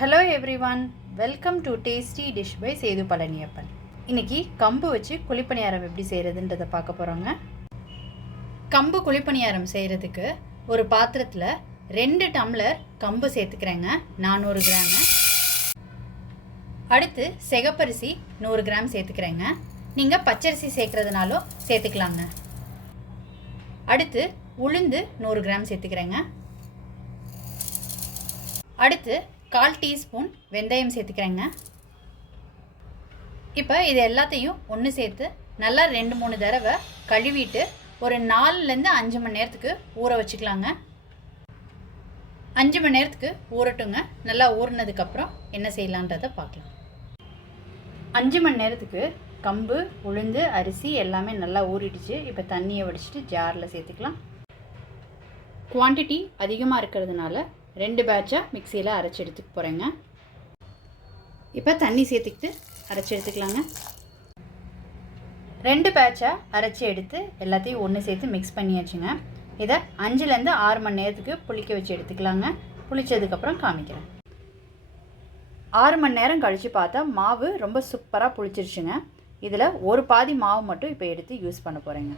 Hello everyone welcome to tasty dish by Sethu Palaniappan இன்றைக்கி கம்பு வச்சு குழிப்பணியாரம் எப்படி செய்கிறதுன்றதை பார்க்க போகிறோங்க கம்பு குழிப்பணியாரம் செய்கிறதுக்கு ஒரு பாத்திரத்தில் ரெண்டு டம்ளர் கம்பு சேர்த்துக்கிறேங்க. நானூறு கிராமு. அடுத்து சிகப்பரிசி நூறு கிராம் சேர்த்துக்கிறேங்க. நீங்கள் பச்சரிசி சேர்க்குறதுனாலும் சேர்த்துக்கலாங்க. அடுத்து உளுந்து நூறு கிராம் சேர்த்துக்கிறேங்க. அடுத்து கால் டீஸ்பூன் வெந்தயம் சேர்த்துக்கிறேங்க. இப்போ இது எல்லாத்தையும் ஒன்று சேர்த்து நல்லா ரெண்டு மூணு தடவை கழுவிட்டு ஒரு நாலுலேருந்து அஞ்சு மணி நேரத்துக்கு ஊற வச்சுக்கலாங்க. அஞ்சு மணி நேரத்துக்கு ஊறட்டுங்க. நல்லா ஊறினதுக்கப்புறம் என்ன செய்யலான்றதை பார்க்கலாம். அஞ்சு மணி நேரத்துக்கு கம்பு உளுந்து அரிசி எல்லாமே நல்லா ஊறிடுச்சு. இப்போ தண்ணியை வடிச்சிட்டு ஜாரில் சேர்த்துக்கலாம். குவான்டிட்டி அதிகமாக இருக்கிறதுனால ரெண்டு பேட்சாக மிக்சியில் அரைச்சி எடுத்துக்க போகிறேங்க இப்போ தண்ணி சேர்த்துக்கிட்டு அரைச்சி எடுத்துக்கலாங்க. ரெண்டு பேட்சாக அரைச்சி எடுத்து எல்லாத்தையும் ஒன்று சேர்த்து மிக்ஸ் பண்ணியாச்சுங்க. இதை அஞ்சுலேருந்து ஆறு மணி நேரத்துக்கு புளிக்க வச்சு எடுத்துக்கலாங்க. புளிச்சதுக்கப்புறம் காமிக்கிறேன். ஆறு மணி நேரம் கழித்து பார்த்தா மாவு ரொம்ப சூப்பராக புளிச்சிருச்சுங்க. இதில் ஒரு பாதி மாவு மட்டும் இப்போ எடுத்து யூஸ் பண்ண போகிறேங்க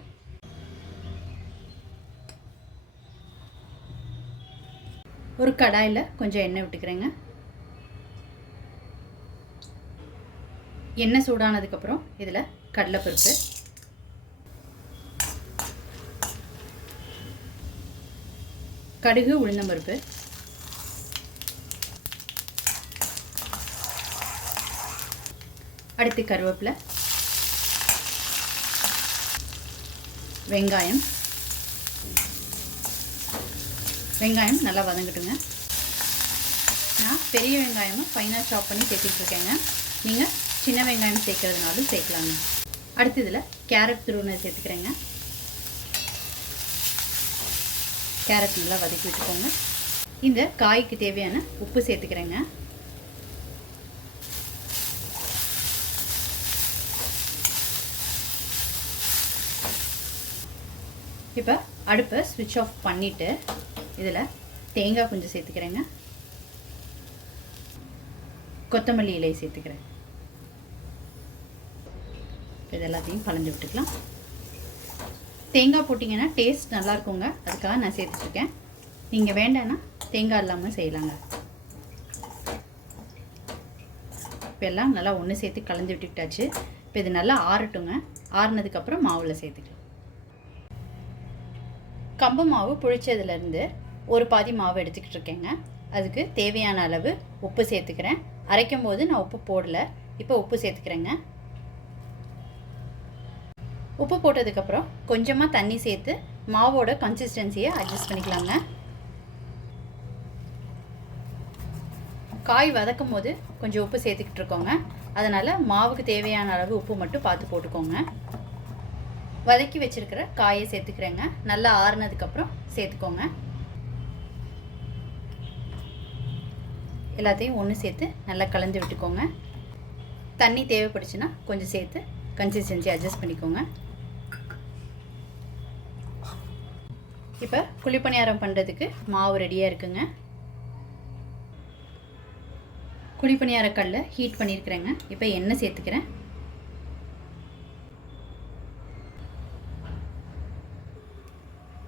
ஒரு கடாயில் கொஞ்சம் எண்ணெய் விட்டுக்கிறேங்க. எண்ணெய் சூடானதுக்கப்புறம் இதில் கடலைப்பருப்பு. கடுகு உளுந்தம்பருப்பு. அடுத்து கருவேப்பிலை. வெங்காயம். வெங்காயம் நல்லா வதங்கட்டுங்க. நான் பெரிய வெங்காயமும் ஃபைனாக சாப் பண்ணி சேர்த்துட்ருக்கேங்க நீங்கள் சின்ன வெங்காயம் சேர்க்கறதுனாலும் சேர்க்கலாங்க. அடுத்து இதில் கேரட் துருவனை சேர்த்துக்கிறேங்க. கேரட் நல்லா வதக்கி விட்டுக்கோங்க. இந்த காய்க்கு தேவையான உப்பு சேர்த்துக்கிறேங்க. இப்போ அடுப்பை ஸ்விட்ச் ஆஃப் பண்ணிவிட்டு இதில் தேங்காய் கொஞ்சம் சேர்த்துக்கிறேங்க. கொத்தமல்லி இலை சேர்த்துக்கிறேன். இது எல்லாத்தையும் கலந்து விட்டுக்கலாம். தேங்காய் போட்டிங்கன்னா டேஸ்ட் நல்லா இருக்குங்க. அதுக்காக நான் சேர்த்துட்ருக்கேன் நீங்கள் வேண்டான்னா தேங்காய் இல்லாமல் செய்யலாங்க. இப்போ எல்லாம் நல்லா ஒன்று சேர்த்து கலந்து விட்டுக்கிட்டாச்சு. இப்போ இது நல்லா ஆறட்டுங்க. ஆறுனதுக்கப்புறம் மாவில் சேர்த்துக்கலாம். கம்பு மாவு புளிச்சதுலேருந்து ஒரு பாதி மாவு எடுத்துக்கிட்டு இருக்கேங்க அதுக்கு தேவையான அளவு உப்பு சேர்த்துக்கிறேன். அரைக்கும் போது நான் உப்பு போடல. இப்போ உப்பு சேர்த்துக்கிறேங்க. உப்பு போட்டதுக்கப்புறம் கொஞ்சமாக தண்ணி சேர்த்து மாவோட கன்சிஸ்டன்சியை அட்ஜஸ்ட் பண்ணிக்கலாங்க. காய் வதக்கும் போது கொஞ்சம் உப்பு சேர்த்துக்கிட்டு இருக்கோங்க அதனால் மாவுக்கு தேவையான அளவு உப்பு மட்டும் பார்த்து போட்டுக்கோங்க. வதக்கி வச்சுருக்கிற காயை சேர்த்துக்கிறேங்க. நல்லா ஆறுனதுக்கப்புறம் சேர்த்துக்கோங்க. எல்லாத்தையும் ஒன்று சேர்த்து நல்லா கலந்து விட்டுக்கோங்க. தண்ணி தேவைப்படுச்சுன்னா கொஞ்சம் சேர்த்து கன்சிஸ்டன்சி அட்ஜஸ்ட் பண்ணிக்கோங்க. இப்போ குழிப்பணியாரம் பண்ணுறதுக்கு மாவு ரெடியாக இருக்குங்க. குழிப்பணியார கல்லில் ஹீட் பண்ணியிருக்கிறேங்க இப்போ எண்ணெய் சேர்த்துக்கிறேன்.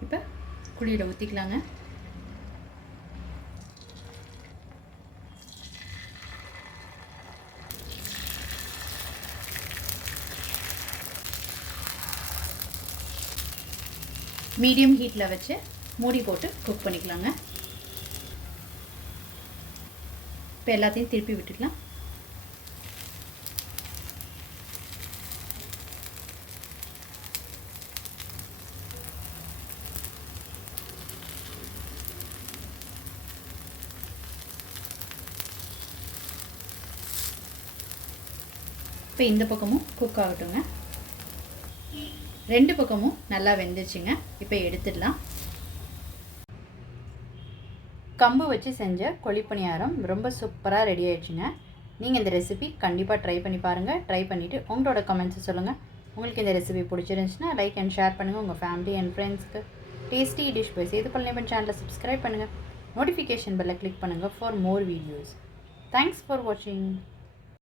இப்போ குழியில் ஊற்றிக்கலாங்க மீடியம் ஹீட்டில் வச்சு மூடி போட்டு குக் பண்ணிக்கலாங்க. இப்போ எல்லாத்தையும் திருப்பி விட்டுக்கலாம் இப்போ இந்த பக்கமும் குக் ஆகட்டுங்க. ரெண்டு பக்கமும் நல்லா வெந்துச்சுங்க இப்போ எடுத்துடலாம். கம்பு வச்சு செஞ்ச கொழிப்பணியாரம் ரொம்ப சூப்பராக ரெடி ஆயிடுச்சுங்க. நீங்கள் இந்த ரெசிபி கண்டிப்பாக ட்ரை பண்ணி பாருங்கள் ட்ரை பண்ணிவிட்டு உங்களோட கமெண்ட்ஸை சொல்லுங்கள் உங்களுக்கு இந்த ரெசிபி பிடிச்சிருந்துச்சுன்னா லைக் அண்ட் ஷேர் பண்ணுங்கள் உங்கள் ஃபேமிலி அண்ட் ஃப்ரெண்ட்ஸ்க்கு tasty dish by Sethu Palaniappan சேனலை சப்ஸ்கிரைப் பண்ணுங்கள் நோட்டிஃபிகேஷன் பெல்லை கிளிக் பண்ணுங்கள் for more videos thanks for வாட்சிங்